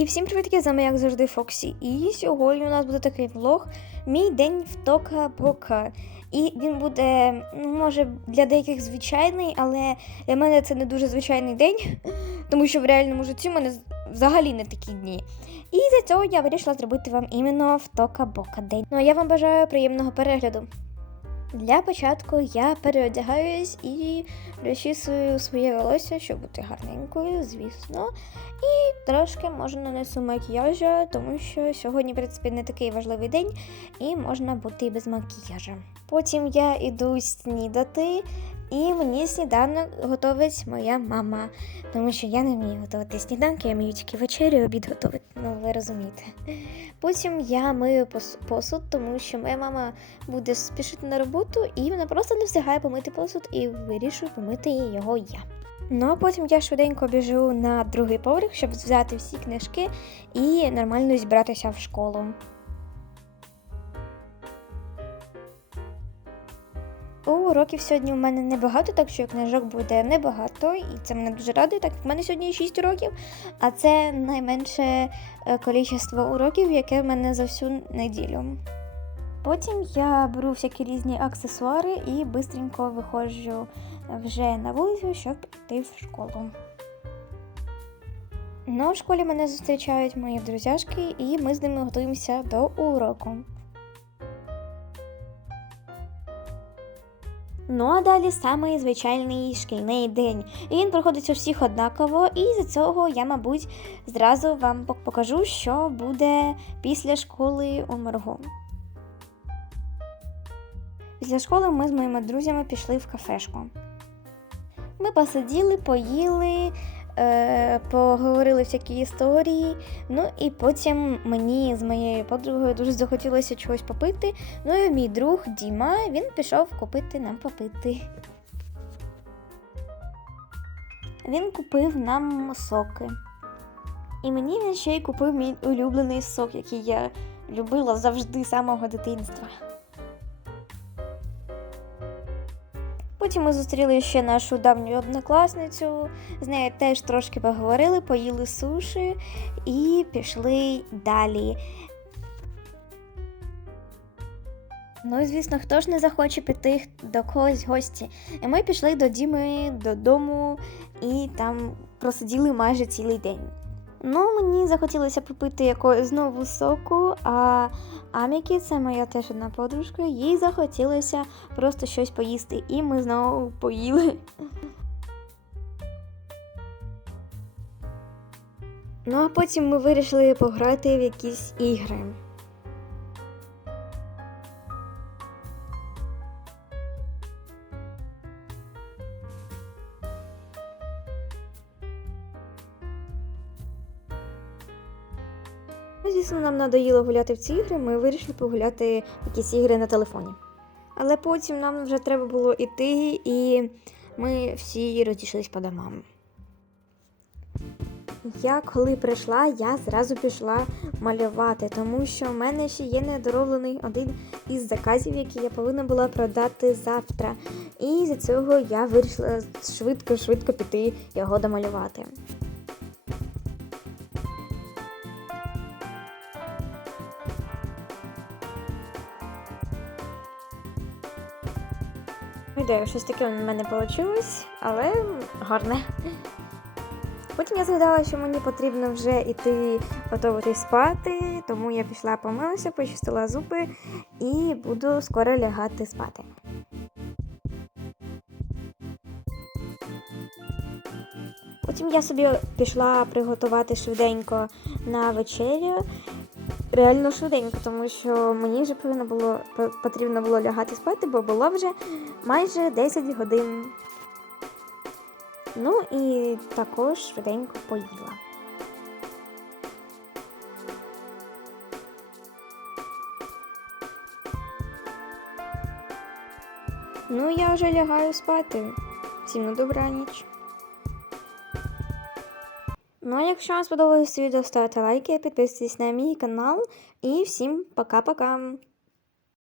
І всім привіт, з вами як завжди Фоксі. І сьогодні у нас буде такий влог Мій день в Тока Бока. І він буде, ну, може, для деяких звичайний, але для мене це не дуже звичайний день, тому що в реальному житті в мене взагалі не такі дні. І за цього я вирішила зробити вам іменно в Тока Бока день. Ну а я вам бажаю приємного перегляду. Для початку я переодягаюсь і розчісую своє волосся, щоб бути гарненькою, звісно. І трошки можу нанесу макіяжа, тому що сьогодні, в принципі, не такий важливий день, і можна бути без макіяжа. Потім я іду снідати, і мені сніданок готовить моя мама, тому що я не вмію готувати сніданки, я вмію тільки вечерю і обід готувати. Ну, ви розумієте. Потім я мию пос- посуд, тому що моя мама буде спішити на роботу, і вона просто не встигає помити посуд і вирішую помити його я. Ну а потім я швиденько біжу на другий поверх, щоб взяти всі книжки і нормально зібратися в школу. Уроків сьогодні у мене небагато, так що книжок буде небагато, і це мене дуже радує, так як в мене сьогодні 6 уроків, а це найменше е, кількість уроків, яке в мене за всю неділю. Потім я беру всякі різні аксесуари і швидко виходжу вже на вулицю, щоб піти в школу. Ну, в школі мене зустрічають мої друзяшки, і ми з ними готуємося до уроку. Ну а далі самий звичайний шкільний день. І він проходить у всіх однаково, і за цього я, мабуть, зразу вам покажу, що буде після школи у Марго. Після школи ми з моїми друзями пішли в кафешку. Ми посиділи, поїли, поговорили всякі історії. Ну і потім мені з моєю подругою дуже захотілося чогось попити. Ну і мій друг Діма він пішов купити нам попити. Він купив нам соки. І мені він ще й купив мій улюблений сок, який я любила завжди з самого дитинства. Потім ми зустріли ще нашу давню однокласницю, з нею теж трошки поговорили, поїли суші і пішли далі. Ну і звісно, хто ж не захоче піти до когось в гості. І ми пішли до Діми додому і там просиділи майже цілий день. Ну, мені захотілося попити якогось знову соку, а Амікі, це моя теж одна подружка, їй захотілося просто щось поїсти, і ми знову поїли. Ну, а потім ми вирішили пограти в якісь ігри. Звісно, нам надоїло гуляти в ці ігри, ми вирішили погуляти якісь ігри на телефоні. Але потім нам вже треба було йти, і ми всі розійшлись по домам. Я коли прийшла, я зразу пішла малювати, тому що в мене ще є недороблений один із заказів, який я повинна була продати завтра. І за цього я вирішила швидко-швидко піти його домалювати. Ідея, щось таке в мене вийшло, але гарне. Потім я згадала, що мені потрібно вже йти готуватись спати, тому я пішла помилася, почистила зуби і буду скоро лягати спати. Потім я собі пішла приготувати швиденько на вечерю. Реально швиденько, тому що мені вже повинно було потрібно було лягати спати, бо було вже майже 10 годин. Ну і також швиденько поїла. Ну, я вже лягаю спати. Всім на добраніч. Ну, а якщо вам сподобалось відео, ставте лайки, підписуйтесь на мій канал і всім пока-пока.